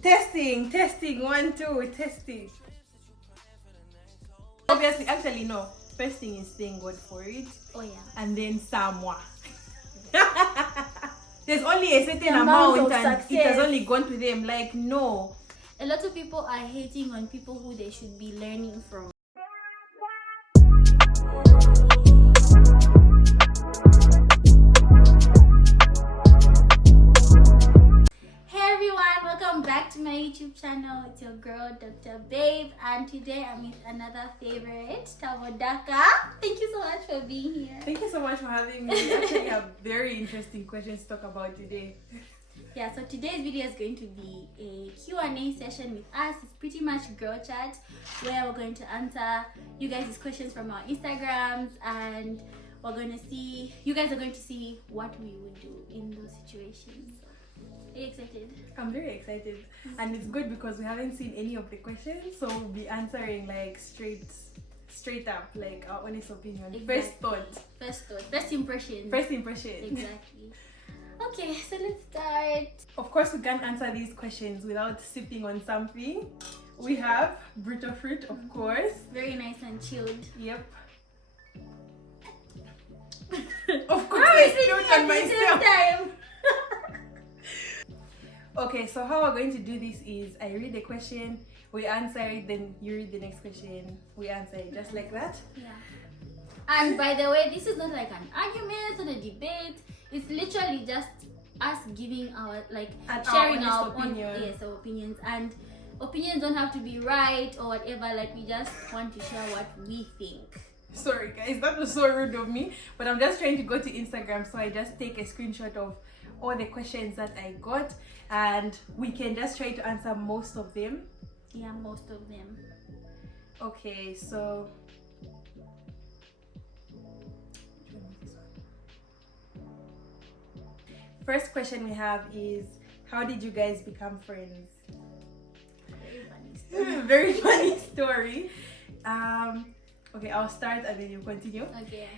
Testing, 1, 2, testing. Obviously, actually, no. First thing is thank God for it. Oh yeah. And then Samwa. There's only a certain amount and it has only gone to them. Like, no. A lot of people are hating on people who they should be learning from. Hey everyone, welcome back to my YouTube channel. It's your girl Dr. Babe, and today I'm with another favorite, Tavodaka. Thank you so much for being here. Thank you so much for having me. We actually have very interesting questions to talk about today. Yeah, so today's video is going to be a Q&A session with us. It's pretty much girl chat where we're going to answer you guys' questions from our Instagrams, and we're going to see, you guys are going to see what we would do in those situations. Are you excited? I'm very excited, and it's good because we haven't seen any of the questions, so we'll be answering like straight up, like our honest opinion. Exactly. First impression. Exactly. Okay, so let's start. Of course, we can't answer these questions without sipping on something. We have Bruto Fruit, of course. Very nice and chilled. Yep. Of course, I spilled on myself. Okay, so how we're going to do this is I read the question, we answer it, then you read the next question, we answer it, just like that. Yeah. And by the way, this is not like an argument or a debate. It's literally just us giving our sharing our own our opinions, and opinions don't have to be right or whatever. Like, we just want to share what we think. Sorry guys, that was so rude of me, but I'm just trying to go to Instagram, so I just take a screenshot of all the questions that I got, and we can just try to answer most of them. Yeah, most of them. Okay, so first question we have is, how did you guys become friends? Very funny story. Very funny story. Okay, I'll start and then you continue. Okay.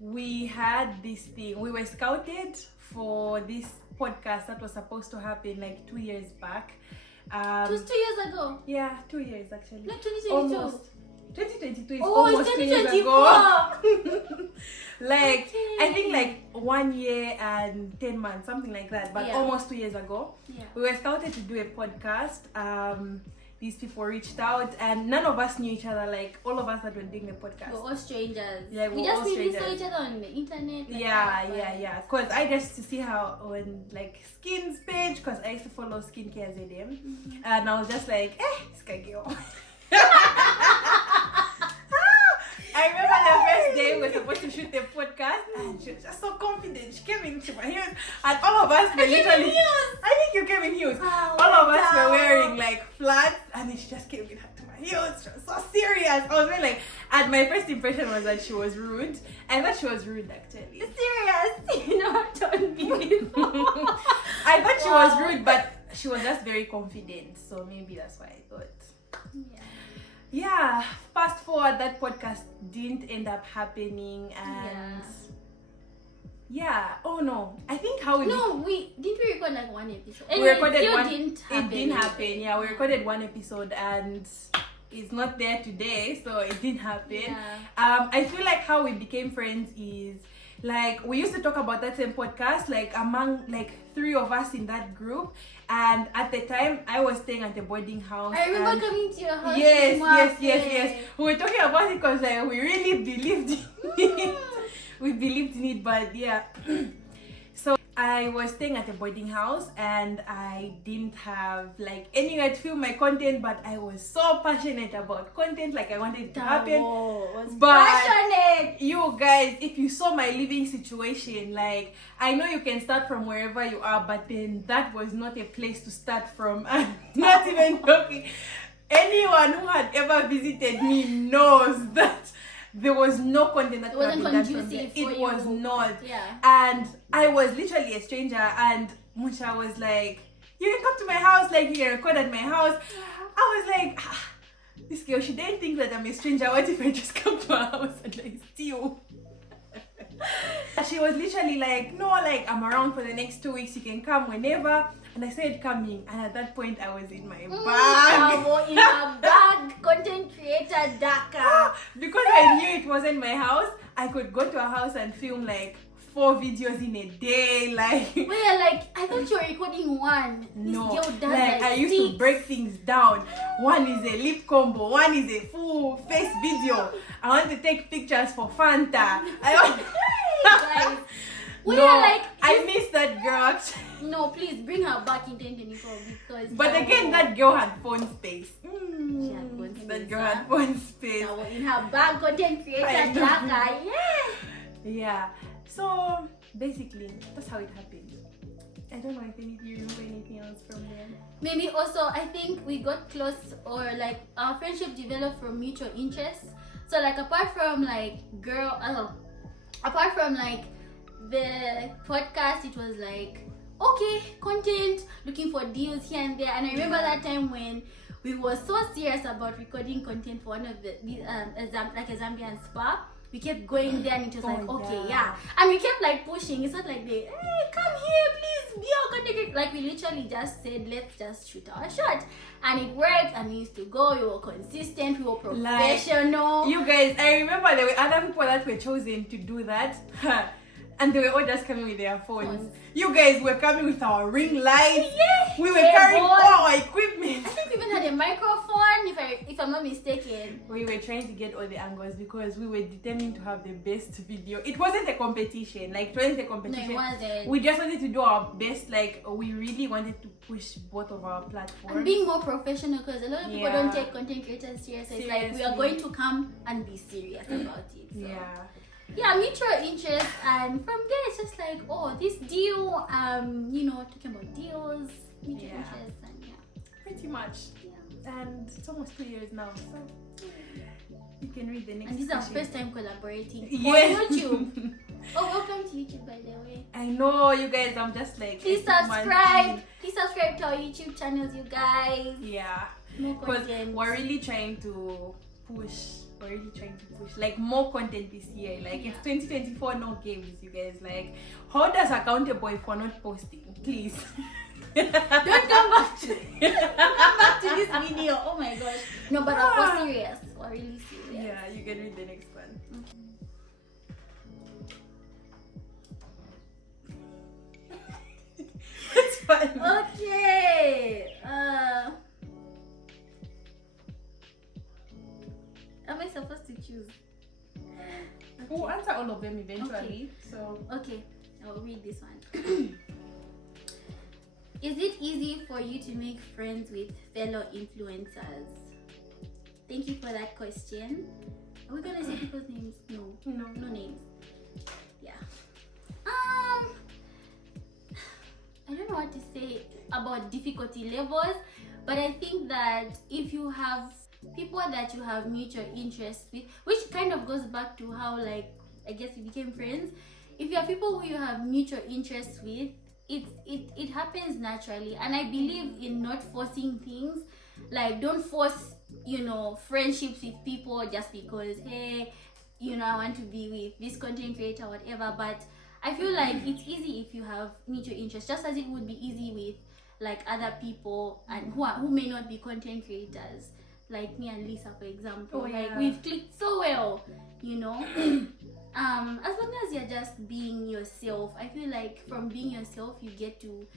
We had this thing, we were scouted for this podcast that was supposed to happen like 2 years back. It was 2 years ago. Yeah, 2 years actually. Like 2022. Almost. 2022 is Oh, almost it's 2 years 2024. ago. Like, Okay. I think like 1 year and 10 months, something like that, but Yeah. almost 2 years ago. Yeah. We were scouted to do a podcast. These people reached out and none of us knew each other, like all of us that were doing the podcast. We're all strangers. Yeah, we we're just all really saw strangers. each other on the internet. Like Yeah. Cause I just to see how on like Skin's page, cause I used to follow Skincare ZM, and I was just like, this girl. I remember the first day we were supposed to shoot the podcast, and she was just so confident. She came into my heels, and all of us were literally. I think you came in heels. Oh, All of us were wearing like flats, and then she just came in to my heels. She was so serious. I was really like, and my first impression was that she was rude. I thought she was rude actually. Serious? You never told me before. I thought she was rude, but she was just very confident. So maybe that's why I thought. Yeah, fast forward, that podcast didn't end up happening, and oh no, I think how we we record like one episode. we recorded one. It didn't happen. Yeah, we recorded one episode and it's not there today, so it didn't happen. Yeah. I feel like how we became friends is like we used to talk about that same podcast, like among like 3 of us in that group. And at the time, I was staying at a boarding house. I remember coming to your house. Yes. We were talking about it because we really believed in it. We believed in it, but yeah. So I was staying at a boarding house and I didn't have like anywhere to film my content, but I was so passionate about content, like I wanted it to happen. But passionate. You guys, if you saw my living situation, like I know you can start from wherever you are, but then that was not a place to start from. I'm not even joking. Anyone who had ever visited me knows that there was no content that could have been done from there. It was not. Yeah. And I was literally a stranger, and Musha was like, you can come to my house, like you can record at my house. I was like, this girl, she didn't think that I'm a stranger. What if I just come to her house and I steal? She was literally like, no, like I'm around for the next 2 weeks, you can come whenever. And I saw it coming, and at that point I was in my bag. In a bag, content creator Dhaka. Because I knew it wasn't my house, I could go to a house and film like 4 videos in a day. Like, well, like I thought you were recording one. No, this girl does like I used to 6. break things down. One is a lip combo, one is a full face video. I want to take pictures for Fanta. Guys, we No, are like, I miss that girl actually. no, please bring her back in 2024 because. But again, that girl had phone space. She had phone That space, girl huh? had phone space. Now in her bag, content creator I know. Dhaka. Yeah. Yeah. So basically, that's how it happened. I don't know if you remember anything else from there. Maybe also I think we got close, or like our friendship developed from mutual interests. So like apart from like apart from like the podcast, it was like okay, content, looking for deals here and there. And I remember that time when we were so serious about recording content for one of the a Zambian spa. We kept going there and it was like, okay, yeah. And we kept like pushing. It's not like hey, come here, please, be our content creator. Like we literally just said, let's just shoot our shot. And it worked, and we used to go, we were consistent, we were professional. Like, you guys, I remember there were other people that were chosen to do that. And they were all just coming with their phones. You guys were coming with our ring lights. Yes, we were carrying all our equipment. I think we even had a microphone, if I'm not mistaken. We were trying to get all the angles because we were determined to have the best video. It wasn't a competition. Like, it wasn't a competition. No, it wasn't. We just wanted to do our best. Like, we really wanted to push both of our platforms. And being more professional, because a lot of people don't take content creators seriously. It's like we are going to come and be serious about it. So. Yeah, mutual interest, and from there it's just like, oh, this deal, talking about deals, mutual interest, and pretty much. Yeah. And it's almost 2 years now, so you can read the next. And this is our first time collaborating on YouTube. Oh, welcome to YouTube, by the way. I know, you guys. I'm just like, please subscribe. Please subscribe to our YouTube channels, you guys. Yeah. More because content. we're really trying to push. Like more content this year. Like it's 2024, no games, you guys. Like hold us accountable if we're not posting, please. Don't come back to this video. Oh my gosh. No, but we're serious. We're really serious. Yeah, you can read the next one. It's fine. Okay. Am I supposed to choose? Okay. We'll answer all of them eventually. Okay, I'll read this one. Is it easy for you to make friends with fellow influencers? Thank you for that question. Are we gonna say people's names? No names. Yeah. I don't know what to say about difficulty levels, but I think that if you have people that you have mutual interests with, which kind of goes back to how, like, I guess you became friends. If you have people who you have mutual interests with, it happens naturally. And I believe in not forcing things. Like, don't force, friendships with people just because, hey, I want to be with this content creator or whatever. But I feel like it's easy if you have mutual interests, just as it would be easy with like other people and who may not be content creators. Like me and Lisa, for example. Like, we've clicked so well, as long as you're just being yourself. I feel like from being yourself, you get to,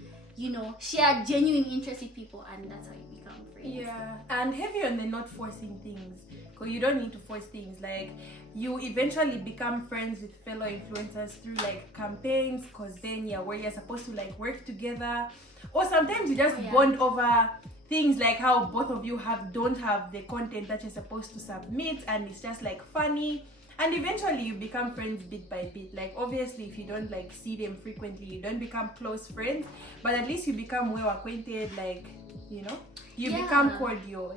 share genuine interest with people, and that's how you become friends. Yeah, and heavy on the not forcing things, because you don't need to force things. Like, you eventually become friends with fellow influencers through like campaigns, because then where you're supposed to like work together, or sometimes you just bond over things like how both of you don't have the content that you're supposed to submit, and it's just like funny, and eventually you become friends bit by bit. Like, obviously if you don't like see them frequently, you don't become close friends, but at least you become well acquainted. Like, you become cordial.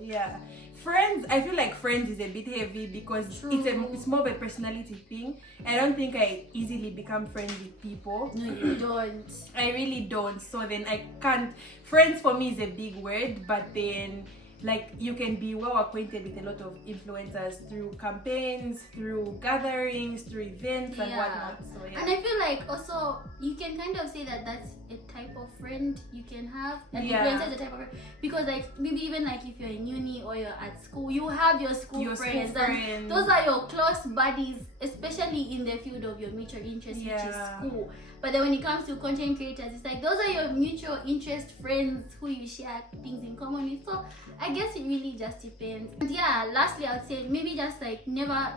Friends, I feel like friends is a bit heavy because it's more of a personality thing. I don't think I easily become friends with people. No, you don't. I really don't. So then I can't. Friends for me is a big word, but then like you can be well acquainted with a lot of influencers through campaigns, through gatherings, through events and whatnot. So and I feel like also you can kind of say that that's a type of friend you can have, and Yeah. influencer is a type of friend, because like maybe even like if you're in uni or you're at school, you have your school friends, and those are your close buddies, especially in the field of your mutual interest, which is school. But then when it comes to content creators, it's like those are your mutual interest friends who you share things in common with. So I guess it really just depends. And yeah, lastly, I would say maybe just like never.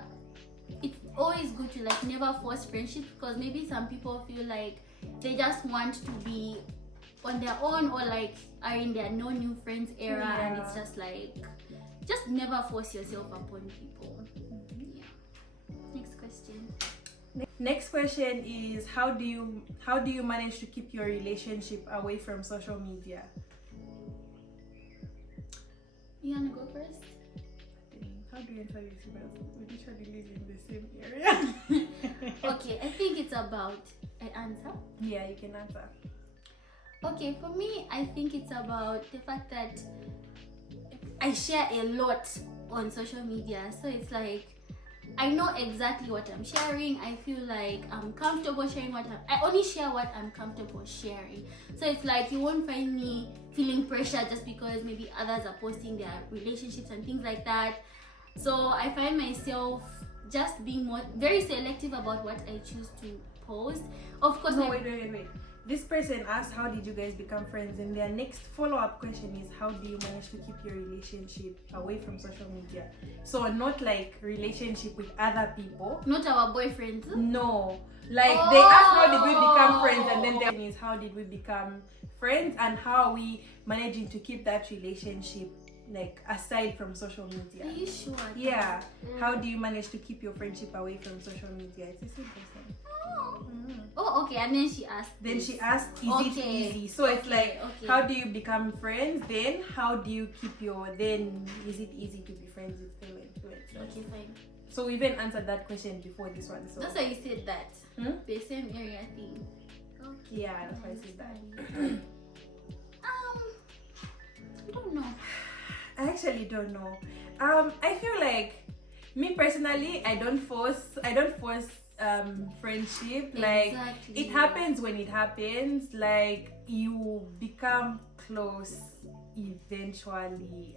It's always good to like never force friendships, because maybe some people feel like they just want to be on their own, or like are in their no new friends era, and it's just like just never force yourself upon people. Yeah. Next question. Next question is, how do you manage to keep your relationship away from social media? You wanna go first? How do you answer this? We literally live in the same area. Okay, I think it's about an answer. Yeah, you can answer. Okay, for me, I think it's about the fact that I share a lot on social media. So it's like I know exactly what I'm sharing. I feel like I'm comfortable sharing I only share what I'm comfortable sharing. So it's like you won't find me feeling pressure just because maybe others are posting their relationships and things like that. So I find myself just being very selective about what I choose to post. Of course, no, wait. This person asked, how did you guys become friends? And their next follow-up question is, how do you manage to keep your relationship away from social media? So not like relationship with other people. Not our boyfriends. No. Like they asked, how did we become friends? And then their question is, how did we become friends? And how are we managing to keep that relationship like aside from social media? Are you sure? Yeah. How do you manage to keep your friendship away from social media? It's a simple thing. Oh, okay. And then she asked. Is it easy? So it's like, how do you become friends? Then how do you keep is it easy to be friends with fellow influencers? Okay, fine. So we even answered that question before this one. So that's why you said that. The same area thing. Okay. Yeah, that's why I said that. I don't know. I actually don't know. I feel like me personally, I don't force friendship. Like it happens when it happens. Like you become close eventually.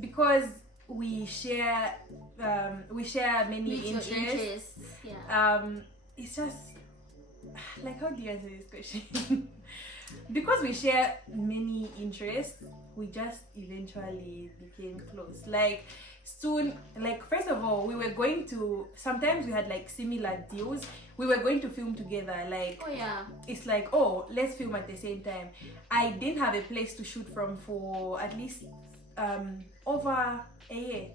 Because we share many interests. Yeah. It's just like, how do you answer this question? Because we share many interests, we just eventually became close. Like soon, like first of all, sometimes we had like similar deals. We were going to film together. Like, oh yeah, it's like, let's film at the same time. I didn't have a place to shoot from for at least over a year.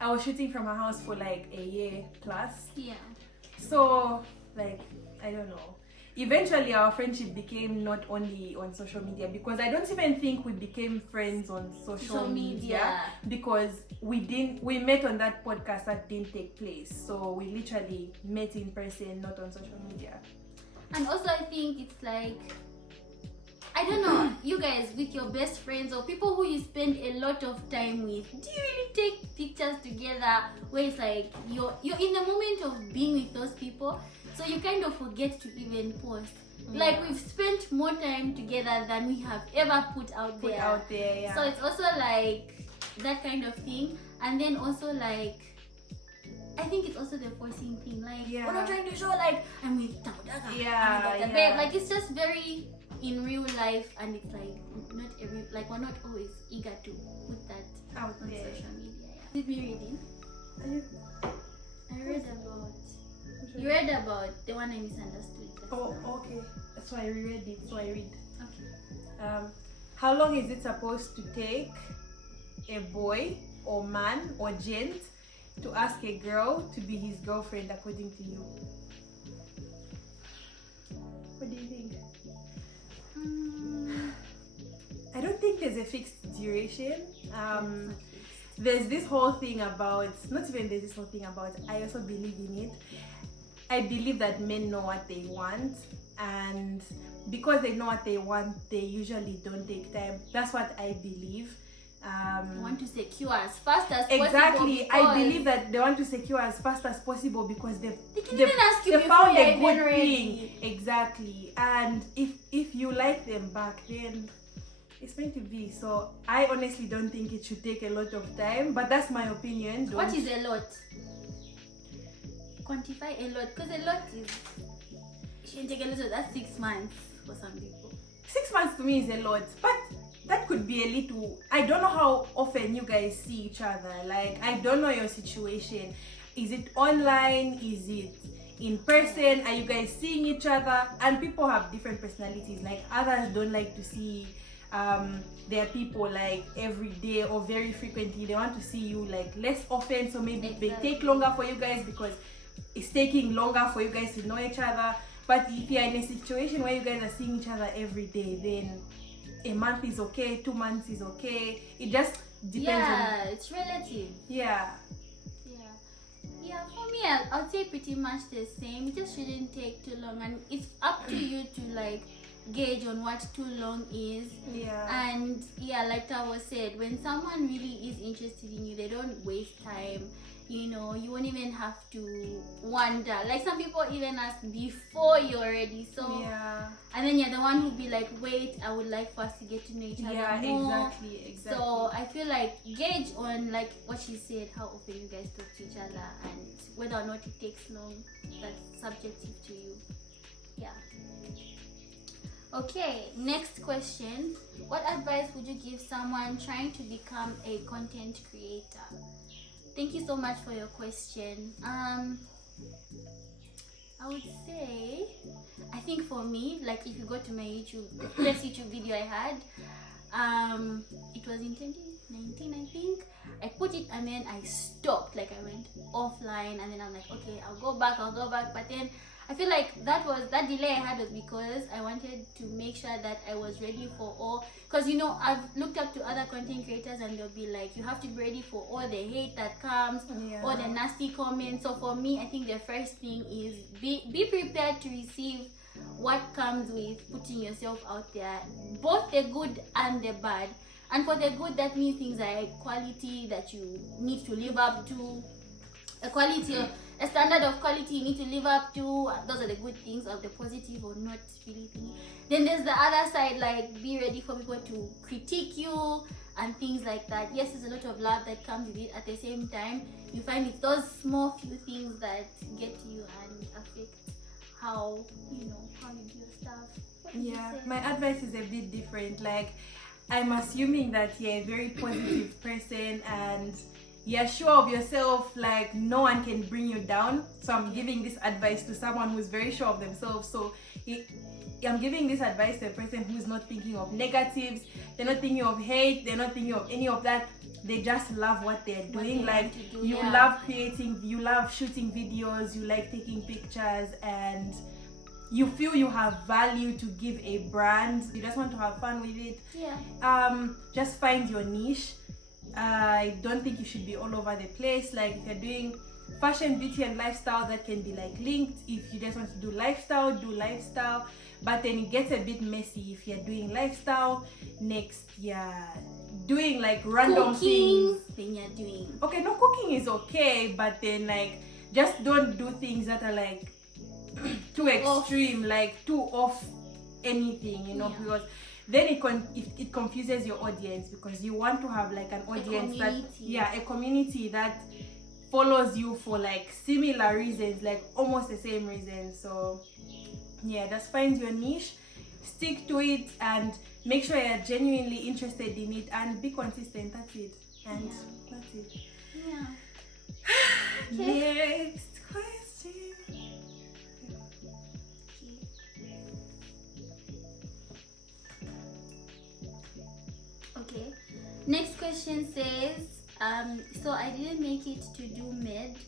I was shooting from her house for like a year plus. Yeah. So like, I don't know. Eventually our friendship became not only on social media, because I don't even think we became friends on social media, because we met on that podcast that didn't take place. So we literally met in person, not on social media. And also I think it's like, I don't know, you guys with your best friends or people who you spend a lot of time with, do you really take pictures together where it's like you're in the moment of being with those people? So you kind of forget to even post. Like we've spent more time together than we have ever put out there. Yeah. So it's also like that kind of thing. And then also like, I think it's also the forcing thing. Like we're not trying to show like I'm with babe. Like it's just very in real life, and it's like we're not always eager to put that out on social media. Yeah. Did we reading? I read about. You read about the one I misunderstood. Oh, okay. So I reread it. So I read. Okay. How long is it supposed to take a boy or man or gent to ask a girl to be his girlfriend according to you? What do you think? I don't think there's a fixed duration. There's this whole thing about, I also believe in it. I believe that men know what they want, and because they know what they want, they usually don't take time. That's what I believe. want to secure as fast as possible. Exactly. I believe that they want to secure as fast as possible because they can even ask you they found before a you're good even thing. ready. Exactly. And if you like them back, then it's meant to be. So I honestly don't think it should take a lot of time, but that's my opinion. What is a lot? Quantify a lot, because a lot is, it shouldn't take a lot. That's 6 months for some people. 6 months to me is a lot, but that could be a little. I don't know how often you guys see each other. Like, I don't know your situation. Is it online? Is it in person? Are you guys seeing each other? And people have different personalities. Like, others don't like to see their people like every day or very frequently. They want to see you like less often, so maybe they take longer for you guys because it's taking longer for you guys to know each other. But if you're in a situation where you guys are seeing each other every day, then a month is okay, 2 months is okay. It just depends. Yeah, it's relative. Yeah. Yeah, for me, I'll say pretty much the same. It just shouldn't take too long, and it's up to you to like gauge on what too long is. Yeah. And yeah, like Tawa said, when someone really is interested in you, they don't waste time. You know, you won't even have to wonder. Like, some people even ask before you're ready. So yeah. and then you're the one who'll be like, wait, I would like for us to get to know each other more. Exactly. So I feel like gauge on like what she said, how often you guys talk to each other, and whether or not it takes long. That's subjective to you. Yeah. Okay, next question. What advice would you give someone trying to become a content creator? Thank you so much for your question. I would say, I think for me, like if you go to my YouTube, the first YouTube video I had, it was in 2019, I think. I put it and then I stopped, like I went offline, and then I'm like, okay, I'll go back. But then I feel like that delay I had was because I wanted to make sure that I was ready for all, because you know, I've looked up to other content creators and they'll be like, you have to be ready for all the hate that comes, all the nasty comments. So for me, I think the first thing is be prepared to receive what comes with putting yourself out there, both the good and the bad. And for the good, that means things like quality that you need to live up to, a standard of quality you need to live up to. Those are the good things, of the positive or not really thing. Then there's the other side, like be ready for people to critique you and things like that. Yes, there's a lot of love that comes with it. At the same time, you find it's those small few things that get to you and affect how you do your stuff. Yeah, my advice is a bit different. Like, I'm assuming that you're a very positive person and you're sure of yourself, like no one can bring you down. So I'm giving this advice to someone who's very sure of themselves. So I'm giving this advice to a person who's not thinking of negatives, they're not thinking of hate, they're not thinking of any of that. They just love what they're doing. Like, you love creating, you love shooting videos, you like taking pictures, and you feel you have value to give a brand. You just want to have fun with it. Just find your niche. I don't think you should be all over the place. Like, if you're doing fashion, beauty and lifestyle, that can be like linked. If you just want to do lifestyle, but then it gets a bit messy if you're doing lifestyle. Next, doing like random things. Then you're doing okay, no, cooking is okay, but then like just don't do things that are like too extreme, like too off anything, because then it confuses your audience, because you want to have like an audience a community that follows you for like similar reasons, like almost the same reasons. So just find your niche, stick to it, and make sure you're genuinely interested in it, and be consistent. That's it. And that's it. Next question. Okay, next question says, so I didn't make it to do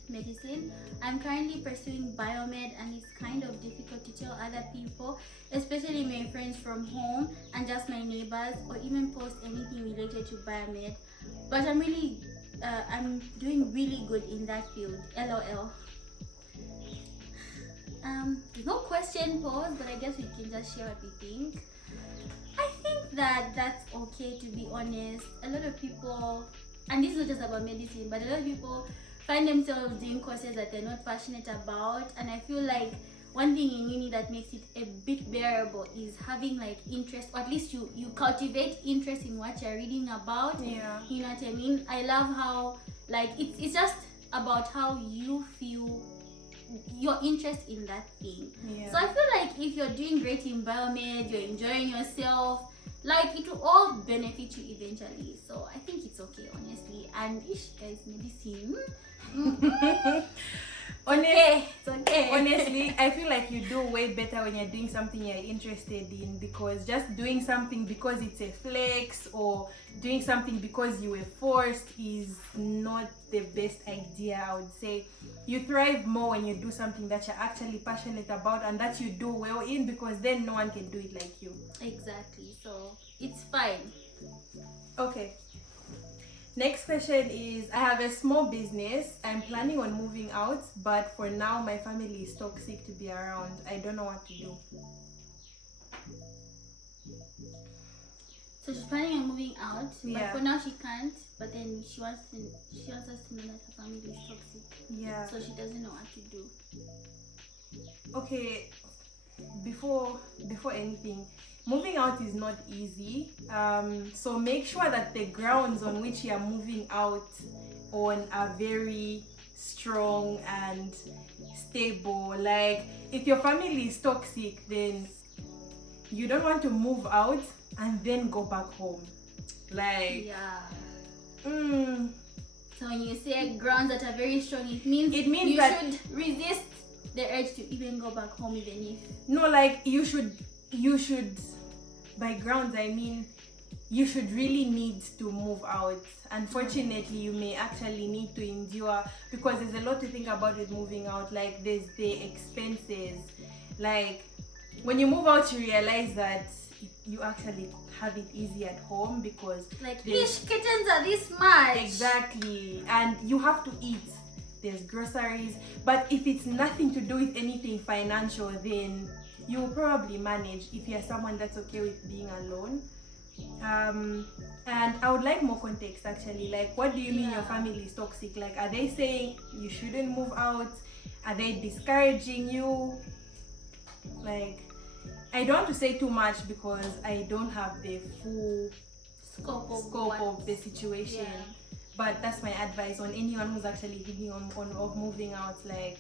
medicine. I'm currently pursuing biomed, and it's kind of difficult to tell other people, especially my friends from home and just my neighbors, or even post anything related to biomed. But I'm doing really good in that field. LOL. No question posed, but I guess we can just share what we think. I think think that that's okay, to be honest. A lot of people, and this is not just about medicine, but a lot of people find themselves doing courses that they're not passionate about. And I feel like one thing in uni that makes it a bit bearable is having like interest, or at least you cultivate interest in what you're reading about. Yeah. You know what I mean? I love how like it's just about how you feel, your interest in that thing. Yeah. So I feel like if you're doing great in biomed, you're enjoying yourself, like it will all benefit you eventually. So I think it's okay, honestly. And ish, guys, medicine. It's okay. Honestly, I feel like you do way better when you're doing something you're interested in, because just doing something because it's a flex or doing something because you were forced is not the best idea, I would say. You thrive more when you do something that you're actually passionate about and that you do well in, because then no one can do it like you. Exactly. So it's fine. Okay. Next question is, I have a small business. I'm planning on moving out, but for now my family is toxic to be around. I don't know what to do. So she's planning on moving out, Yeah. but for now she can't. But then she wants us to know that her family is toxic. Yeah. So she doesn't know what to do. Okay, before anything, moving out is not easy. So make sure that the grounds on which you are moving out on are very strong and stable. Like, if your family is toxic, then you don't want to move out and then go back home. Like, Yeah. So when you say grounds that are very strong, it means you that should resist the urge to even go back home, even if no, like you should, by grounds I mean you should really need to move out. Unfortunately, you may actually need to endure, because there's a lot to think about with moving out. Like, there's the expenses. Like, when you move out, you realize that you actually have it easy at home, because like kittens are this much. Exactly. And you have to eat. There's groceries. But if it's nothing to do with anything financial, then you will probably manage if you're someone that's okay with being alone. And I would like more context, actually. Like, what do you mean your family is toxic? Like, are they saying you shouldn't move out? Are they discouraging you? Like, I don't want to say too much because I don't have the full scope of the situation. Yeah. But that's my advice on anyone who's actually thinking of moving out. Like,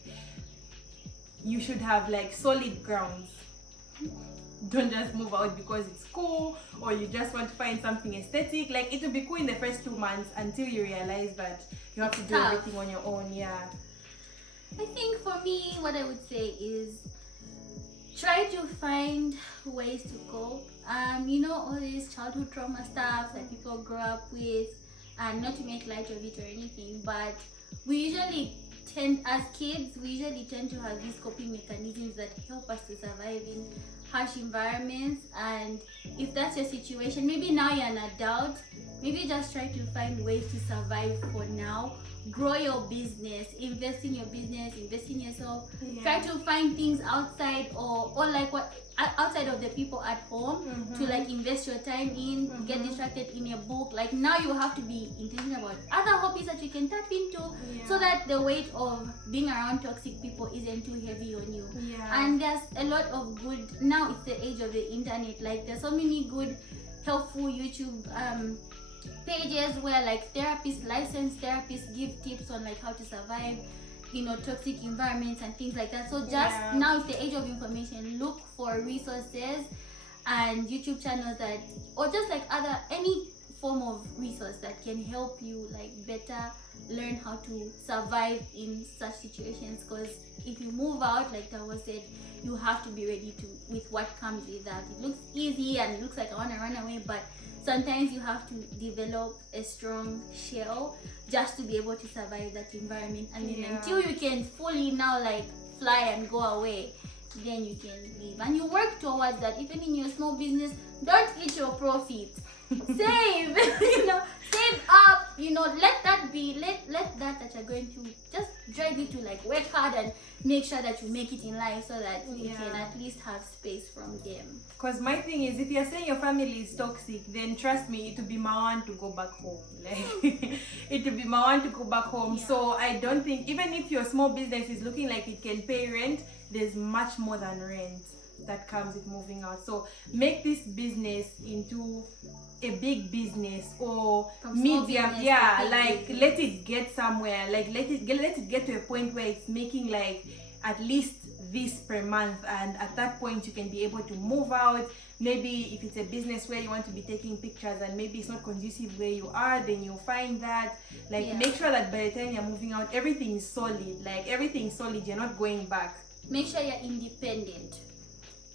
you should have like solid grounds. Don't just move out because it's cool or you just want to find something aesthetic. Like, it will be cool in the first 2 months until you realize that you have to do everything on your own. Yeah. I think for me, what I would say is try to find ways to cope. You know, all this childhood trauma stuff that people grow up with, and not to make light of it or anything, but we usually as kids tend to have these coping mechanisms that help us to survive in harsh environments. And if that's your situation, maybe now you're an adult, maybe just try to find ways to survive for now. Grow your business, invest in your business, invest in yourself. Try to find things outside or like what outside of the people at home to like invest your time in. Get distracted in a book. Like, now you have to be intentional about other hobbies that you can tap into, so that the weight of being around toxic people isn't too heavy on you. And there's a lot of good, now it's the age of the internet. Like, there's so many good helpful YouTube pages where like licensed therapists give tips on like how to survive, you know, toxic environments and things like that. So just now it's the age of information. Look for resources and YouTube channels that, or just like any form of resource that can help you like better learn how to survive in such situations. Because if you move out, like Tawa said, you have to be ready to with what comes with that. It looks easy and it looks like I want to run away, but sometimes you have to develop a strong shell just to be able to survive that environment. And then until you can fully now like fly and go away, then you can leave. And you work towards that. Even in your small business, don't eat your profit. Save, you know, save up, you know, let that you're going to just drive you to like work hard and make sure that you make it in life so that you can at least have space from them. Because my thing is, if you're saying your family is toxic, then trust me, it will be my one to go back home. Like, it will be my one to go back home. Yeah. So I don't think, even if your small business is looking like it can pay rent, there's much more than rent that comes with moving out. So make this business into a big business or medium, like let it get somewhere, like let it get to a point where it's making like at least this per month, and at that point you can be able to move out. Maybe if it's a business where you want to be taking pictures and maybe it's not conducive where you are, then you'll find that, like make sure that by the time you're moving out, everything is solid, like everything is solid, you're not going back. Make sure you're independent.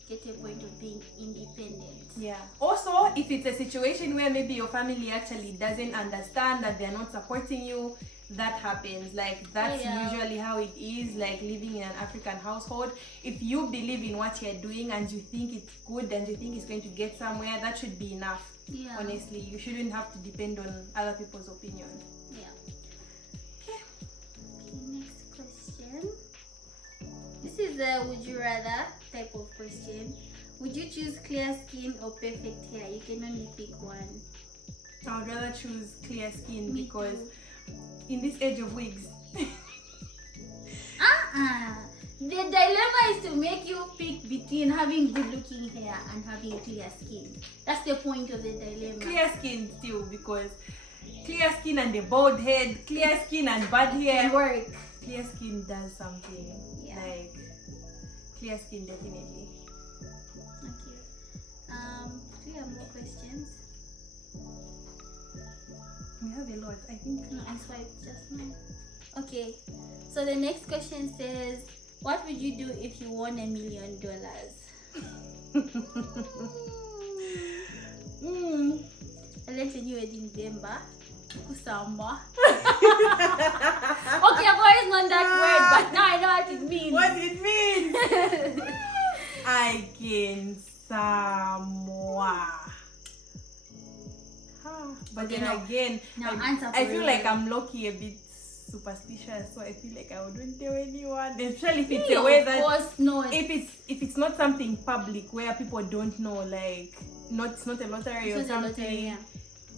Get a point of being independent. Yeah. Also, if it's a situation where maybe your family actually doesn't understand, that they're not supporting you, that happens. Like that's usually how it is, like living in an African household. If you believe in what you're doing and you think it's good and you think it's going to get somewhere, that should be enough. Yeah. Honestly, you shouldn't have to depend on other people's opinion. Yeah. Okay, next question. This is a would you rather type of question. Would you choose clear skin or perfect hair? You can only pick one. I would rather choose clear skin because in this age of wigs. The dilemma is to make you pick between having good looking hair and having clear skin. That's the point of the dilemma. Clear skin still, because clear skin and a bald head, clear skin and bad hair can work. Clear skin does something. Yeah. Like clear skin definitely. Okay. Do you have more questions? We have a lot, I think. No, I swiped just now. Okay. So the next question says, what would you do if you won $1 million? Let's say you were in December. Kusamba. Okay, I've always known that word, but now I know what it means. What it means? I can Samoa. But Okay, then now- again, now answer I for feel real. like I'm low-key a bit superstitious, so I feel like I wouldn't tell anyone, especially if it's Me, a way of that course not. if it's not something public where people don't know, like it's not a lottery or It's not a something. lottery,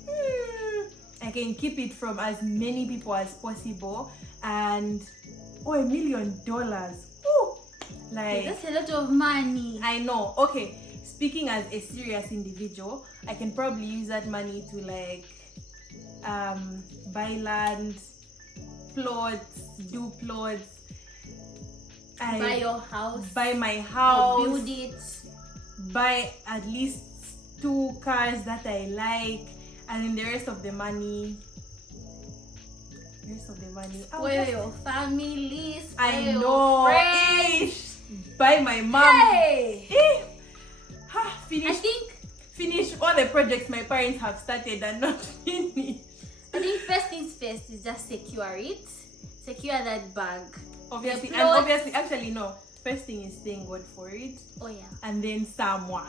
yeah. I can keep it from as many people as possible, and $1 million. Ooh, like That's a lot of money. I know. Okay, speaking as a serious individual, I can probably use that money to like buy land, plots, do plots. Buy your house. Buy my house. Or build it. Buy at least 2 cars that I like, and then the rest of the money. Spoil your family. Spoil I your know. friends. Buy my mom. Hey! Finish all the projects my parents have started and not finished. I think first things first is just secure it. Secure that bag. Obviously, actually no. First thing is thank God for it. Oh yeah. And then Samoa.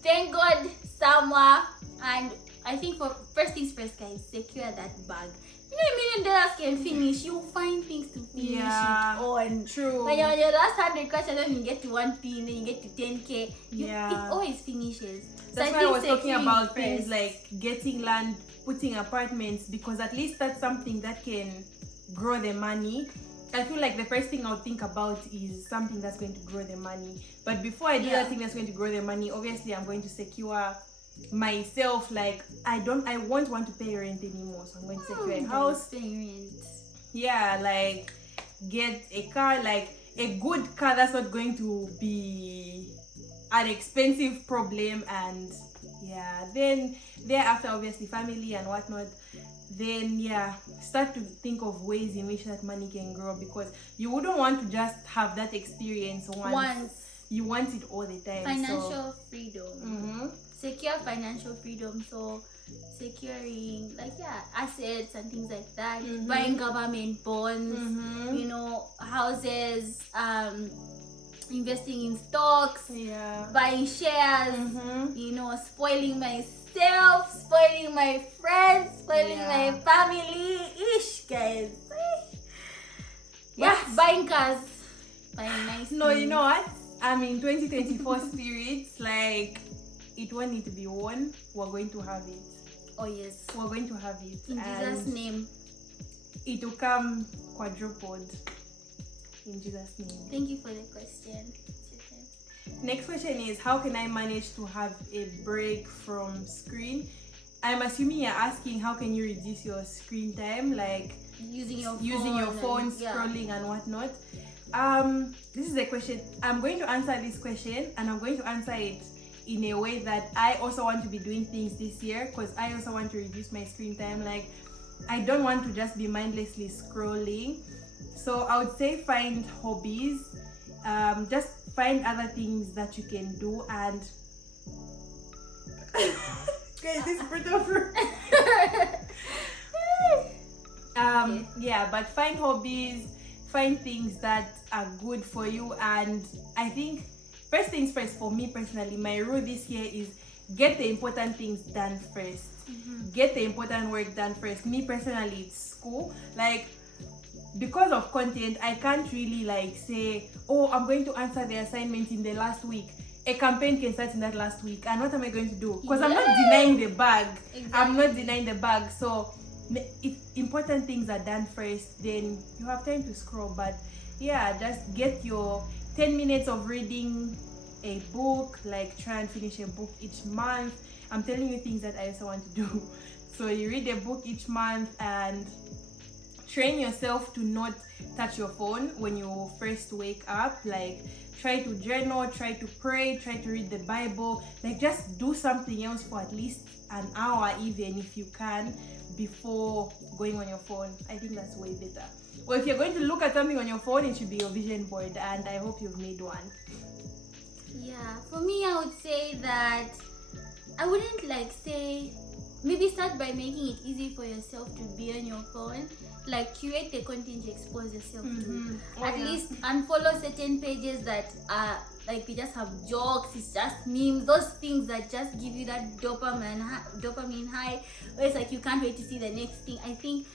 Thank God, Samoa. And I think for first things first, guys, secure that bag. You know, $1 million can finish. You find things to finish it on. True. When you're on your last 100 question, then you get to 1P, then you get to 10K. It always finishes. That's so why I was talking securing about first. things like getting land, putting apartments, because at least that's something that can grow the money. I feel like the first thing I would think about is something that's going to grow the money. But before I do that thing that's going to grow the money, obviously I'm going to secure myself. Like I won't want to pay rent anymore, so I'm going to secure a house. Rent. Yeah, like get a car, like a good car that's not going to be an expensive problem, and then thereafter obviously family and whatnot. Then start to think of ways in which that money can grow, because you wouldn't want to just have that experience once. You want it all the time. Financial freedom. Secure financial freedom. So securing assets and things like that. Buying government bonds, you know, houses, investing in stocks, buying shares, you know, spoiling myself, spoiling my friends, spoiling my family. Ish, guys. Yeah, buying cars. Buying nice No, things. you know what? I'm in 2024 spirits. Like, it won't need to be worn. We're going to have it. Oh yes. We're going to have it. In Jesus' name. It will come quadrupled. In Jesus' name. Thank you for the question. Next question is, how can I manage to have a break from screen? I'm assuming you're asking how can you reduce your screen time, like using your phone, and, scrolling and whatnot. This is a question. I'm going to answer this question, and I'm going to answer it in a way that I also want to be doing things this year, because I also want to reduce my screen time. Like, I don't want to just be mindlessly scrolling. So I would say find hobbies. Just find other things that you can do, and guys, this is pretty over. Yeah, but find hobbies, find things that are good for you. And I think first things first, for me personally, my rule this year is get the important things done first. Get the important work done first. Me personally, it's school. Like, because of content, I can't really like say, oh, I'm going to answer the assignment in the last week. A campaign can start in that last week, and what am I going to do? Because I'm not denying the bag. Exactly. I'm not denying the bag. So if important things are done first, then you have time to scroll. But yeah, just get your 10 minutes of reading a book. Like, try and finish a book each month. I'm telling you things that I also want to do. So you read a book each month and train yourself to not touch your phone when you first wake up. Like, try to journal, try to pray, try to read the Bible. Like, just do something else for at least an hour, even if you can, before going on your phone. I think that's way better. Or if you're going to look at something on your phone, it should be your vision board, and I hope you've made one. Yeah, for me, I would say that I wouldn't like say, maybe start by making it easy for yourself to be on your phone. Like, curate the content you expose yourself to. At least unfollow certain pages that are like, they just have jokes, it's just memes, those things that just give you that dopamine high, where it's like you can't wait to see the next thing. I think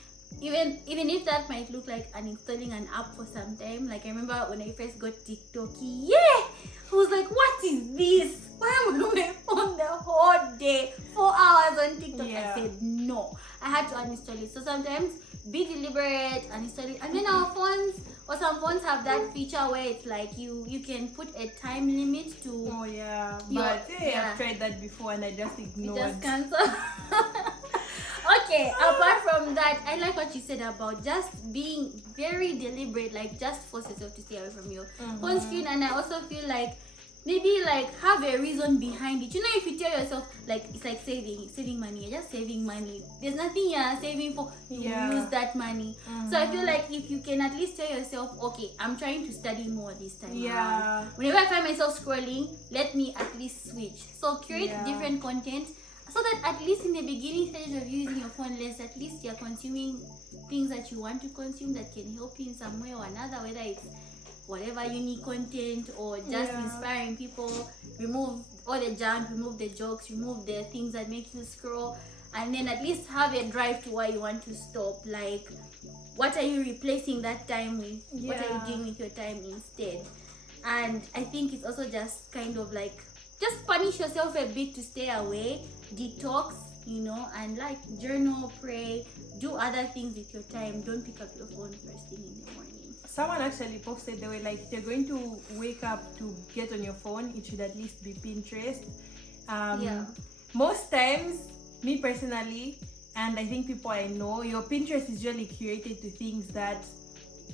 even if that might look like uninstalling an app for some time. Like, I remember when I first got TikTok, I was like, what is this? Why am I on my phone the whole day? 4 hours on TikTok. I said no. I had to uninstall it. So sometimes be deliberate, uninstall it. And then our phones, or some phones have that feature where it's like you can put a time limit to. Oh yeah, but I've tried that before and I just ignored. You just cancel. Okay, apart from that, I like what you said about just being very deliberate. Like, just force yourself to stay away from your phone screen. And I also feel like maybe like have a reason behind it. You know, if you tell yourself, like, it's like saving money, you're just saving money, there's nothing you're saving for, you use that money. So I feel like if you can at least tell yourself, okay, I'm trying to study more this time around. Whenever I find myself scrolling, let me at least switch. So create different content, so that at least in the beginning stages of using your phone less, at least you're consuming things that you want to consume that can help you in some way or another, whether it's whatever unique content or just inspiring people. Remove all the junk, remove the jokes, remove the things that make you scroll, and then at least have a drive to where you want to stop. Like, what are you replacing that time with? What are you doing with your time instead? And I think it's also just kind of like, just punish yourself a bit to stay away, detox, you know, and like journal, pray, do other things with your time. Don't pick up your phone first thing in the morning. Someone actually posted, they were like, if you're going to wake up to get on your phone, it should at least be Pinterest. Most times, me personally, and I think people I know, your Pinterest is usually curated to things that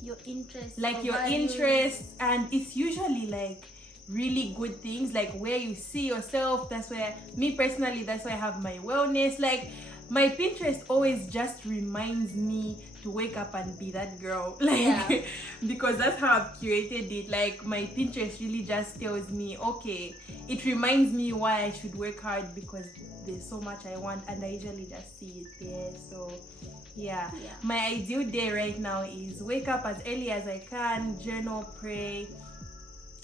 your interests, like your interests, and it's usually like really good things, like where you see yourself. That's where, me personally, that's where I have my wellness. Like, my Pinterest always just reminds me to wake up and be that girl, like because that's how I've curated it. Like, my Pinterest really just tells me, okay, it reminds me why I should work hard, because there's so much I want, and I usually just see it there. So my ideal day right now is wake up as early as I can, journal, pray.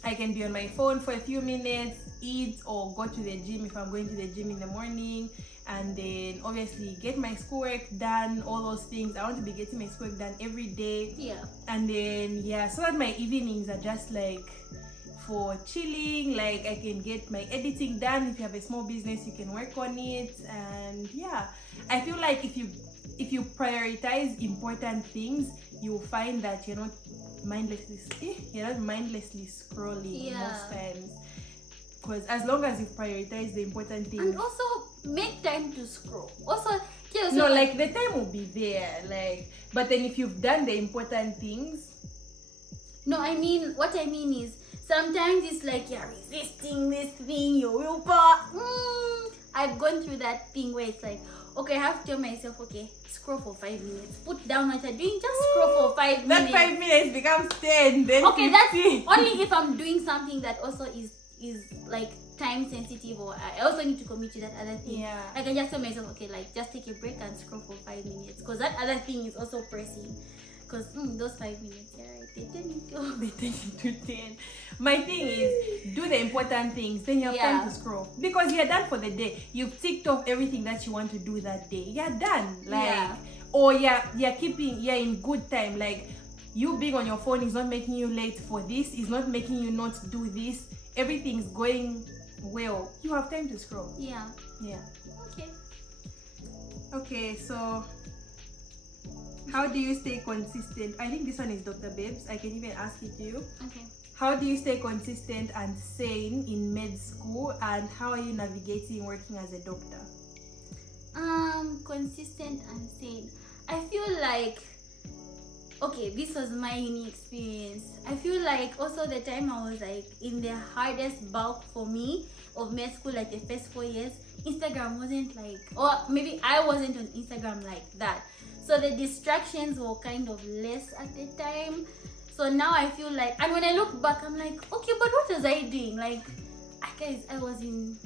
I can be on my phone for a few minutes, eat or go to the gym if I'm going to the gym in the morning, and then obviously get my schoolwork done, all those things. I want to be getting my schoolwork done every day. Yeah. And then so that my evenings are just like for chilling, like I can get my editing done. If you have a small business, you can work on it. And I feel like if you prioritize important things, you'll find that you're not mindlessly scrolling most times. Because as long as you prioritize the important things, and also make time to scroll. Also, no, like the time will be there, like, but then if you've done the important things. No, what I mean is sometimes it's like you're resisting this thing, your willpower. I've gone through that thing where it's like, okay, I have to tell myself, okay, scroll for 5 minutes. Put down what you're doing, just scroll for 5 minutes. That 5 minutes becomes 10, then okay, 50. That's only if I'm doing something that also is like time sensitive, or I also need to commit to that other thing. Yeah. I can just tell myself, okay, like just take a break and scroll for 5 minutes, because that other thing is also pressing. Because those 5 minutes, they turn into 10. My thing is, do the important things, then you have time to scroll, because you're done for the day. You've ticked off everything that you want to do that day. You're done, like, or you're in good time. Like, you being on your phone is not making you late for this. Is not making you not do this. Everything's going well. You have time to scroll. Yeah. Okay, so how do you stay consistent? I think this one is Dr. Babes. I can even ask it to you. Okay. How do you stay consistent and sane in med school, and how are you navigating working as a doctor? Consistent and sane. I feel like, okay, this was my uni experience. I feel like also the time I was like in the hardest bulk for me of med school, like the first 4 years, Instagram wasn't like, or maybe I wasn't on Instagram like that. So the distractions were kind of less at the time. So now I feel like, and when I look back, I'm like, okay, but what was I doing? Like, I was doing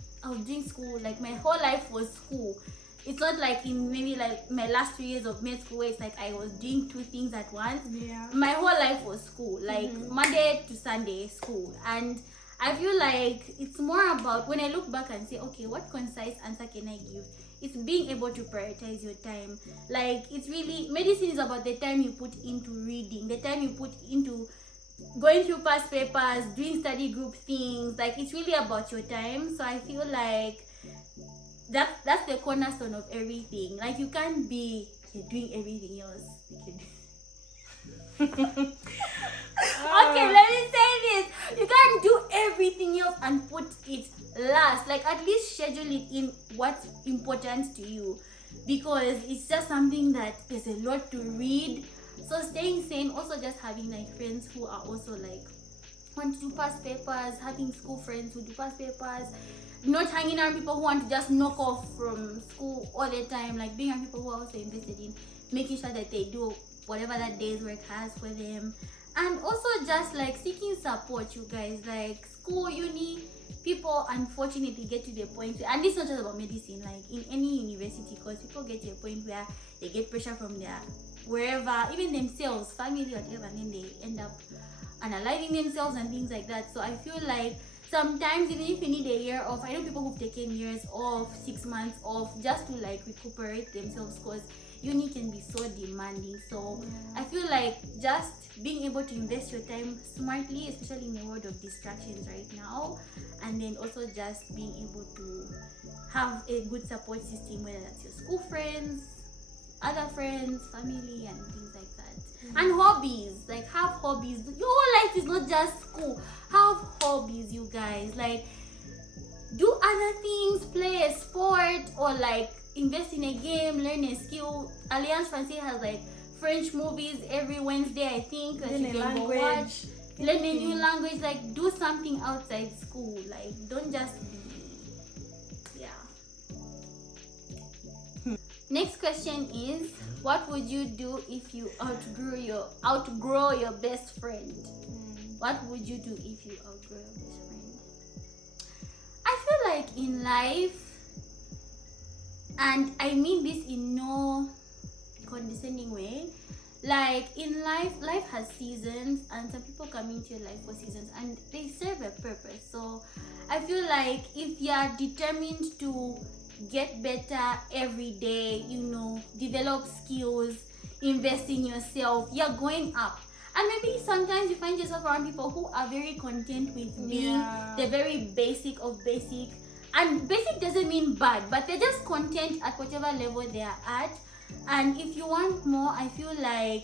school. Like, my whole life was school. It's not like in maybe like my last 2 years of med school where it's like I was doing 2 things at once. Yeah. My whole life was school, like Monday to Sunday school. And I feel like it's more about, when I look back and say, okay, what concise answer can I give? It's being able to prioritize your time. Like, it's really, medicine is about the time you put into reading, the time you put into going through past papers, doing study group things. Like, it's really about your time. So I feel like that's the cornerstone of everything. Like, you can't be doing everything else. Okay, let me say this. You can't do everything else and put it last. Like, at least schedule it in what's important to you, because it's just something that there's a lot to read. So staying sane, also just having like friends who are also like want to do past papers, having school friends who do past papers, not hanging around people who want to just knock off from school all the time, like being around people who are also invested in making sure that they do whatever that day's work has for them. And also just like seeking support, you guys. Like, school, uni, people unfortunately get to the point where, and this is not just about medicine, like in any university, because people get to a point where they get pressure from their wherever, even themselves, family, whatever, and then they end up analyzing themselves and things like that. So I feel like sometimes even if you need a year off, I know people who've taken years off, 6 months off, just to like recuperate themselves, because uni can be so demanding. So I feel like just being able to invest your time smartly, especially in the world of distractions right now, and then also just being able to have a good support system, whether that's your school friends, other friends, family, and things like that. And hobbies, like have hobbies. Your whole life is not just school. Have hobbies, you guys. Like, do other things, play a sport, or like invest in a game, learn a skill. Alliance Francaise has like French movies every Wednesday, I think, that you can go watch. Learn a new language. Like, do something outside school. Like, don't just be, Next question is, what would you do if you outgrow your best friend? What would you do if you outgrow your best friend? I feel like in life, and I mean this in no condescending way, like in life has seasons, and some people come into your life for seasons and they serve a purpose. So I feel like if you are determined to get better every day, you know, develop skills, invest in yourself, you're going up. And maybe sometimes you find yourself around people who are very content with being the very basic of basic. And basic doesn't mean bad, but they're just content at whatever level they are at. And if you want more, I feel like,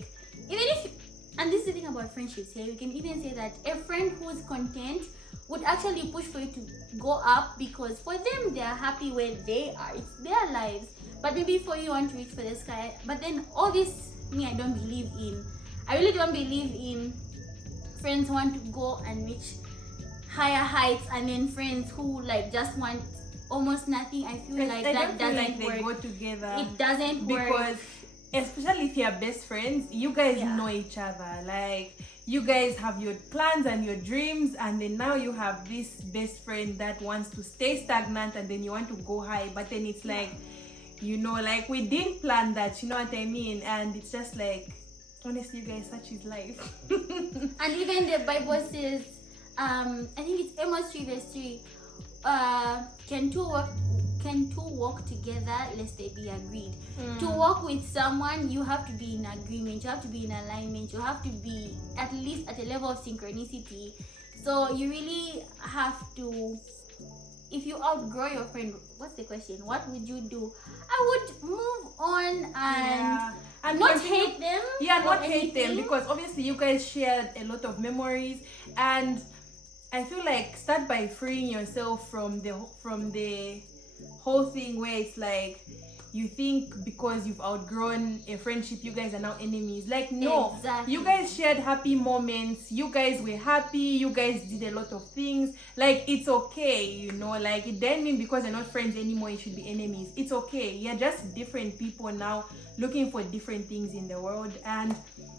even if, and this is the thing about friendships here, we can even say that a friend who's content would actually push for you to go up, because for them, they are happy where they are. It's their lives. But maybe for you want to reach for the sky. But then all this, me, I don't believe in. I really don't believe in friends who want to go and reach higher heights, and then friends who like just want almost nothing. I feel like that doesn't work. They go together. It doesn't work. Because especially if you're best friends, you guys know each other. Like, you guys have your plans and your dreams, and then now you have this best friend that wants to stay stagnant, and then you want to go high, but then it's like, you know, like, we didn't plan that, you know what I mean? And it's just like, honestly, you guys, such is life. And even the Bible says, I think it's Amos 3:3, can two walk together lest they be agreed. To walk with someone, you have to be in agreement, you have to be in alignment, you have to be at least at a level of synchronicity. So you really have to, if you outgrow your friend, what's the question? What would you do? I would move on and not hate them. Yeah, not hate them, because obviously you guys shared a lot of memories, and I feel like start by freeing yourself from the whole thing where it's like you think because you've outgrown a friendship you guys are now enemies. Like, no, you guys shared happy moments, you guys were happy, you guys did a lot of things. Like, it's okay, you know, like, it doesn't mean because you're not friends anymore you should be enemies. It's okay, you're just different people now looking for different things in the world, and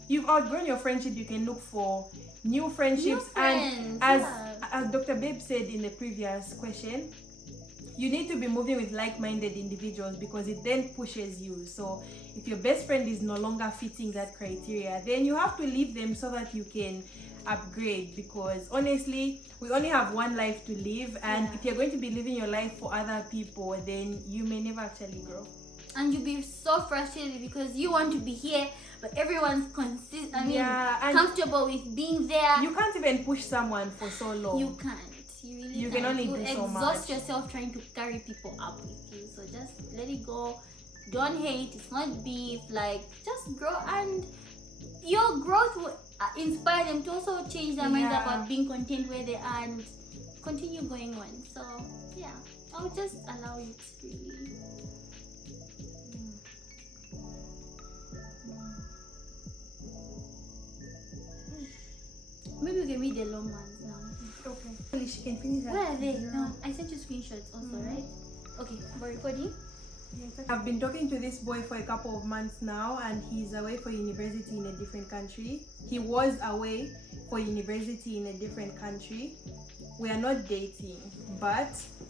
you've outgrown your friendship. You can look for new friendships. And as Dr. Babe said in the previous question, you need to be moving with like-minded individuals, because it then pushes you. So if your best friend is no longer fitting that criteria, then you have to leave them so that you can upgrade, because honestly, we only have one life to live, and if you're going to be living your life for other people, then you may never actually grow. And you'll be so frustrated because you want to be here, but everyone's comfortable with being there. You can't even push someone for so long. You can't. You really you can only do so much. Exhaust yourself trying to carry people up with you. So just let it go. Don't hate. It's not beef. Like, just grow, and your growth will inspire them to also change their minds about being content where they are and continue going on. So yeah, I'll just allow it, really. Maybe we can read the long ones now. Okay. She can finish. Where are they? No, I sent you screenshots also, right? Okay, we're recording. I've been talking to this boy for a couple of months now, and he's away for university in a different country. He was away for university in a different country. We are not dating, but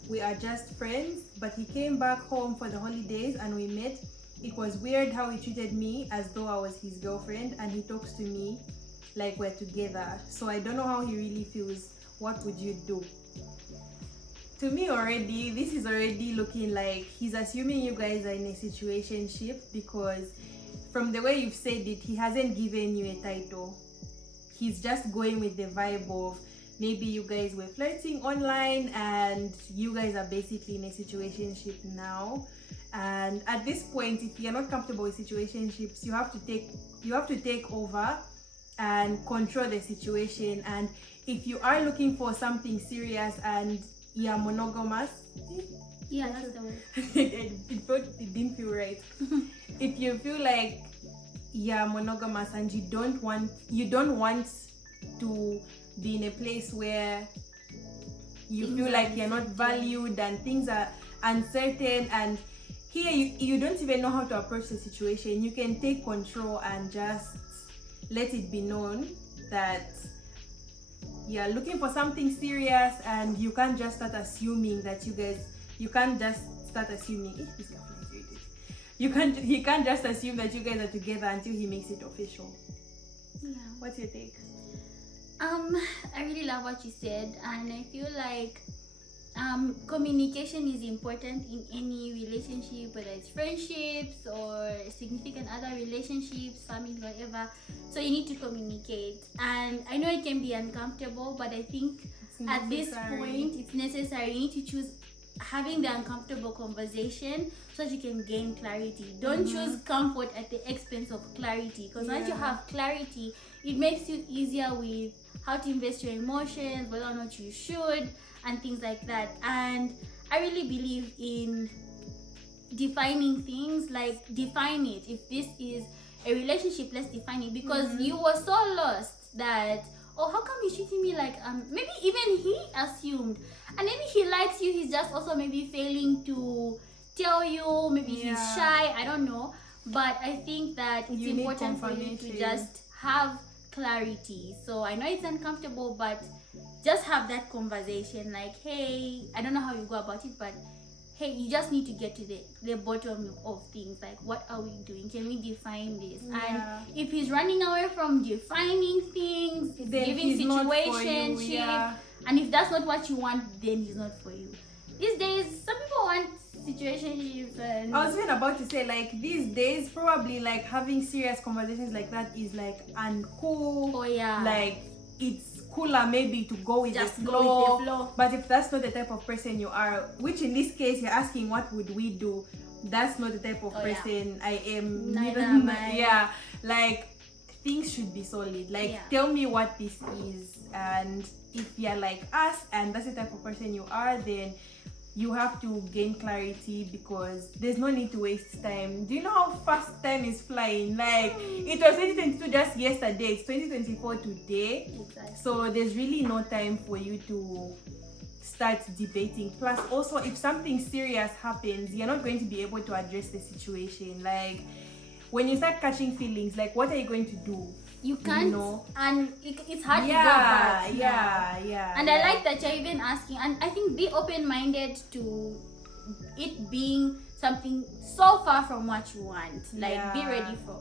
we are just friends. But he came back home for the holidays and we met. It was weird how he treated me as though I was his girlfriend, and he talks to me like we're together. So I don't know how he really feels. What would you do? To me, already, this is already looking like he's assuming you guys are in a situationship, because from the way you've said it, he hasn't given you a title. He's just going with the vibe of maybe you guys were flirting online and you guys are basically in a situationship now. And at this point, if you're not comfortable with situationships, you have to take over and control the situation. And if you are looking for something serious and you're monogamous, yeah, that's the word. it didn't feel right. If you feel like you're monogamous and you don't want to be in a place where you feel like you're not valued and things are uncertain, and here you don't even know how to approach the situation, you can take control and just let it be known that you're looking for something serious, and you can't just start assuming that he can't just assume that you guys are together until he makes it official. Yeah. What's your take? I really love what you said, and I feel like Communication is important in any relationship, whether it's friendships or significant other relationships, family, whatever. So you need to communicate, and I know it can be uncomfortable, but I think at this point it's necessary. You need to choose having the uncomfortable conversation so that you can gain clarity. Don't choose comfort at the expense of clarity, because once you have clarity, it makes it easier with how to invest your emotions, whether or not you should, and things like that. And I really believe in defining things, like define it. If this is a relationship, let's define it, because you were so lost that, oh, how come he's treating me like maybe even he assumed, and maybe he likes you, he's just also maybe failing to tell you, maybe he's shy, I don't know. But I think that it's important for you to just have clarity. So I know it's uncomfortable, but just have that conversation, like, hey, I don't know how you go about it, but hey, you just need to get to the bottom of things. Like, what are we doing? Can we define this? And if he's running away from defining things, then giving situationship, and if that's not what you want, then he's not for you. These days, some people want situationships, and I was even about to say, like, these days probably like having serious conversations like that is like uncool. Oh yeah, like it's cooler maybe to go with just the go flow. with the flow. But if that's not the type of person you are, which in this case you're asking what would we do, that's not the type of person I am. Neither am I. Yeah, like things should be solid. Like tell me what this is, and if you're like us and that's the type of person you are, then you have to gain clarity, because there's no need to waste time. Do you know how fast time is flying? Like it was 2022 just yesterday, it's 2024 today. Exactly. So there's really no time for you to start debating. Plus also, if something serious happens, you're not going to be able to address the situation. Like when you start catching feelings, like what are you going to do? You can't, and it's hard to go back. And I like that you're even asking, and I think be open-minded to it being something so far from what you want. Like be ready for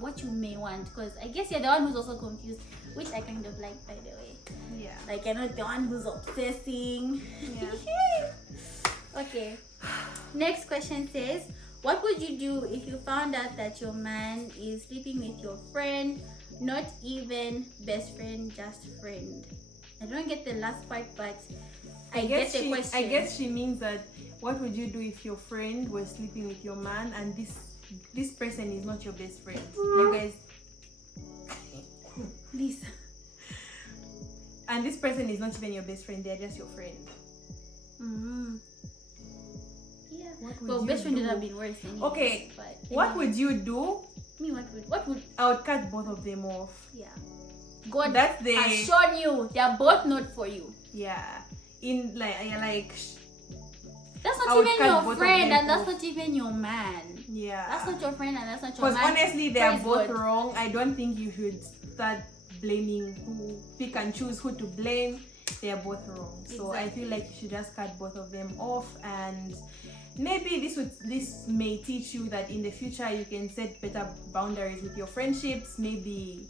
what you may want, because I guess you're the one who's also confused, which I kind of like, by the way. Like you're not the one who's obsessing. Okay, next question says, what would you do if you found out that your man is sleeping with your friend? Not even best friend, just friend. I don't get the last part, but I get the question. I guess she means that what would you do if your friend was sleeping with your man and this person is not your best friend? You guys, Lisa. And this person is not even your best friend; they're just your friend. Yeah. Well, best friend would have been worse anyway. Okay. But what would you do? Me, what would I would cut both of them off. God has shown you they are both not for you. In like that's not even your friend, and that's not even your man. That's not your friend, and that's not your man. Because honestly, they are both wrong. I don't think you should start blaming pick and choose who to blame. They are both wrong. So I feel like you should just cut both of them off, and maybe this may teach you that in the future you can set better boundaries with your friendships. Maybe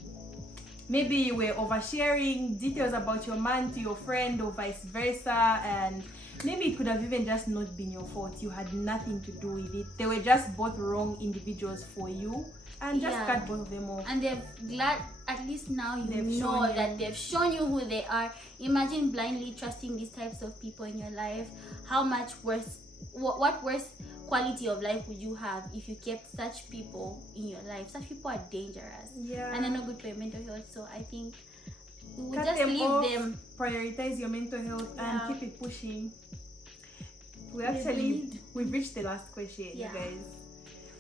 you were oversharing details about your man to your friend or vice versa, and maybe it could have even just not been your fault. You had nothing to do with it. They were just both wrong individuals for you, and just cut both of them off. And they're glad at least now you know that they've shown you who they are. Imagine blindly trusting these types of people in your life. How much worse, what worse quality of life would you have if you kept such people in your life? Such people are dangerous, and they're not good for your mental health. So I think we would just leave them. Prioritize your mental health and keep it pushing. We've reached the last question, you guys.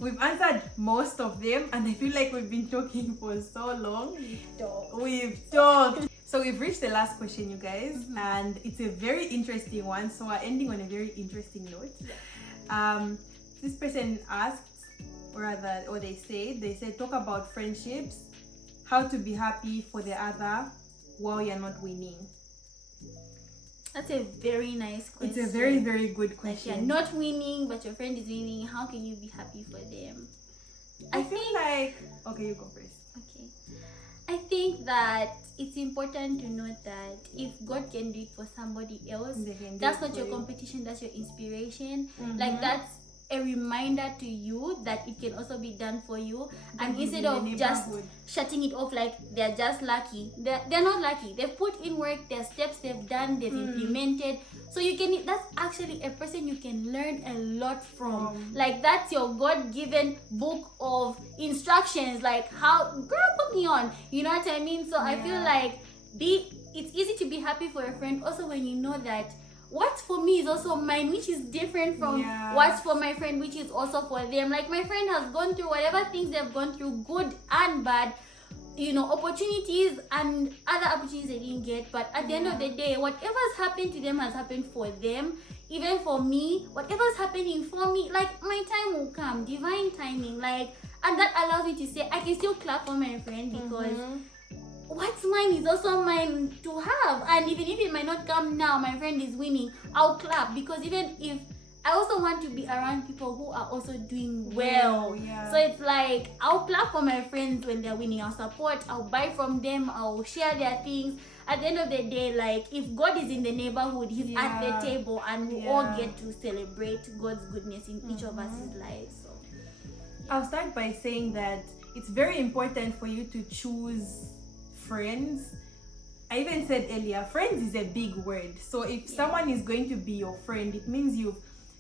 We've answered most of them, and I feel like we've been talking for so long. We've talked. So we've reached the last question, you guys, and it's a very interesting one. So we're ending on a very interesting note. This person asked, or they said, talk about friendships, how to be happy for the other while you're not winning. That's a very nice question. It's a very, very good question. Like you're not winning, but your friend is winning. How can you be happy for them? I feel like, okay, you go first. Okay. I think that it's important to note that if God can do it for somebody else, that's not your competition, that's your inspiration. Like, that's a reminder to you that it can also be done for you. And instead of just shutting it off like they're just lucky, they're not lucky. They've put in work, their steps they've done, they've implemented. So you can, that's actually a person you can learn a lot from. Like, that's your God-given book of instructions, like how, girl, put me on, you know what I mean? So I feel like it's easy to be happy for a friend also when you know that what's for me is also mine, which is different from what's for my friend, which is also for them. Like, my friend has gone through whatever things they've gone through, good and bad, you know, opportunities and other opportunities they didn't get. But at the end of the day, whatever's happened to them has happened for them. Even for me, whatever's happening for me, like, my time will come, divine timing. Like, and that allows me to say I can still clap for my friend because what's mine is also mine to have. And even if it might not come now, my friend is winning, I'll clap, because even if I also want to be around people who are also doing well. So it's like, I'll clap for my friends when they're winning, I'll support, I'll buy from them, I'll share their things. At the end of the day, like, if God is in the neighborhood, he's at the table, and we all get to celebrate God's goodness in each of us' lives. So I'll start by saying that it's very important for you to choose friends. I even said earlier, friends is a big word. So if someone is going to be your friend, it means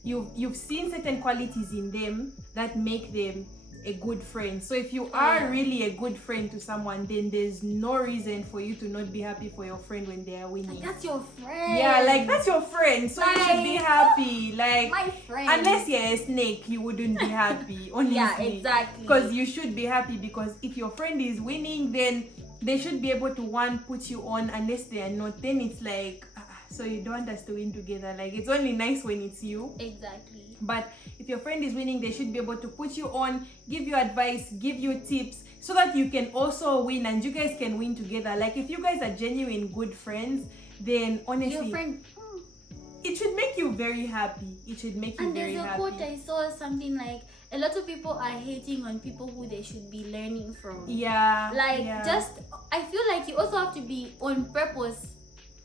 you've seen certain qualities in them that make them a good friend. So if you are really a good friend to someone, then there's no reason for you to not be happy for your friend when they are winning. Like, that's your friend. Yeah, like, that's your friend, so you should be happy. Like, my friend. Unless you're a snake, you wouldn't be happy, honestly. Yeah, exactly. Because you should be happy, because if your friend is winning, then they should be able to put you on. Unless they are not, then it's like, so you don't want us to win together. Like, it's only nice when it's you. Exactly. But if your friend is winning, they should be able to put you on, give you advice, give you tips, so that you can also win and you guys can win together. Like, if you guys are genuine good friends, then honestly, your friend, it should make you very happy. It should make you very happy. And there's a quote I saw, something like, a lot of people are hating on people who they should be learning from. Just, I feel like you also have to be on purpose.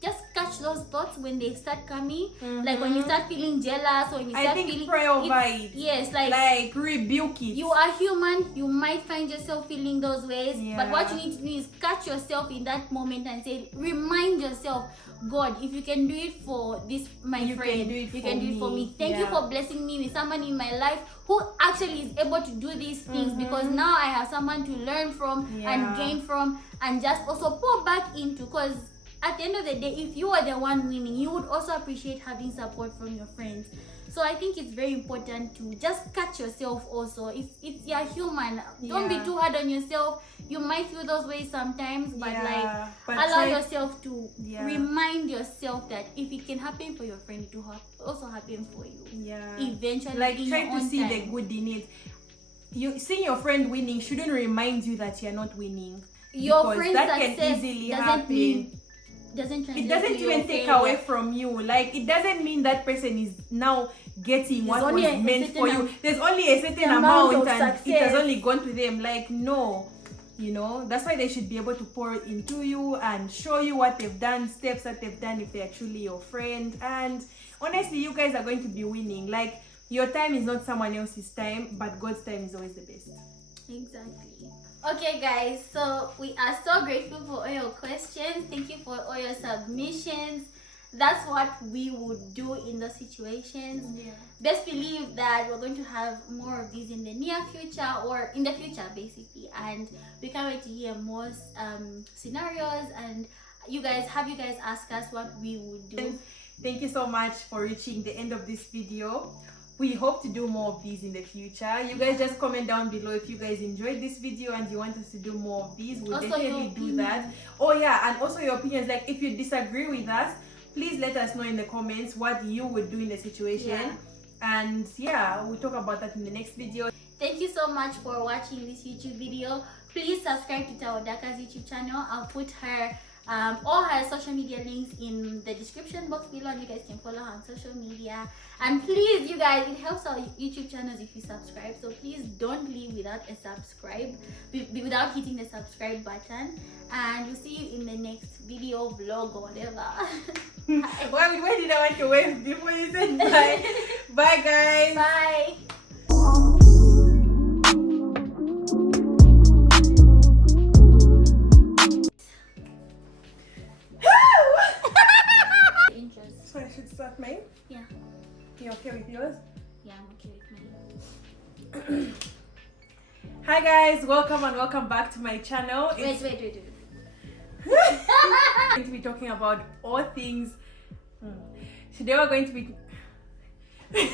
Just catch those thoughts when they start coming. Like, when you start feeling jealous, or when you start feeling, pray over it. Yes, like rebuke it. You are human. You might find yourself feeling those ways, but what you need to do is catch yourself in that moment and say, remind yourself, God, if you can do it for this, my friend, you can do it for me. Thank you for blessing me with someone in my life who actually is able to do these things, because now I have someone to learn from and gain from, and just also pour back into. Because at the end of the day, if you are the one winning, you would also appreciate having support from your friends. So I think it's very important to just catch yourself also. It's you're human. Don't be too hard on yourself. You might feel those ways sometimes, but allow yourself to remind yourself that if it can happen for your friend, it will also happen for you. Eventually, like, try to see the good in it. You seeing your friend winning shouldn't remind you that you're not winning. Your friend's that success can easily happen. It doesn't even take away from you. Like, it doesn't mean that person is now getting what was meant for you. There's only a certain amount and it has only gone to them. Like, no, you know, that's why they should be able to pour into you and show you what they've done, steps that they've done, if they're truly your friend. And honestly, you guys are going to be winning. Like, your time is not someone else's time, but God's time is always the best. Exactly. Okay, guys, so we are so grateful for all your questions. Thank you for all your submissions. That's what we would do in those situations. Best believe that we're going to have more of these in the near future, or in the future basically, and we can't wait to hear more scenarios, and you guys ask us what we would do. Thank you so much for reaching the end of this video. We hope to do more of these in the future. You guys just comment down below if you guys enjoyed this video and you want us to do more of these. We'll definitely do that. Oh yeah, and also your opinions. Like, if you disagree with us, please let us know in the comments what you would do in the situation. And we'll talk about that in the next video. Thank you so much for watching this YouTube video. Please subscribe to Tawadaka's YouTube channel. I'll put her All her social media links in the description box below, and you guys can follow her on social media. And please, you guys, it helps our YouTube channels if you subscribe, so please don't leave without a subscribe, without hitting the subscribe button. And we'll see you in the next video, vlog, or whatever. Why did I want to wave before you said bye? Bye guys. Bye. So I should start mine? Yeah. You okay with yours? Yeah, I'm okay with mine. Hi guys, welcome and welcome back to my channel. Wait. We're going to be talking about all things. Today we're going to be 3, 2,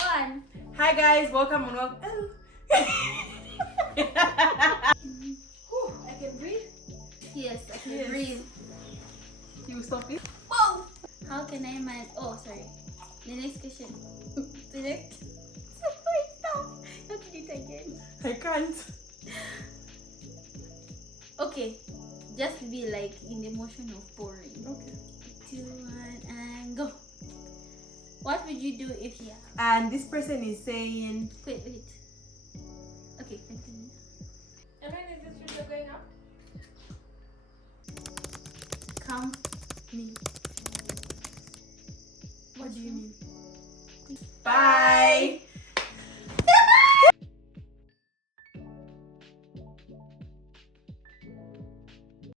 1. Hi guys, welcome and welcome. I can breathe. Yes, I can Yes. breathe. You stop it. Whoa! How can I manage? Oh, sorry. The next question. The next. Stop. Not do it again. I can't. Okay. Just be like in the motion of pouring. Okay. 2, 1, and go. What would you do if you? And this person is saying. Wait. Okay, continue. And when is this video going up? Come. Me. What do you mean? Bye.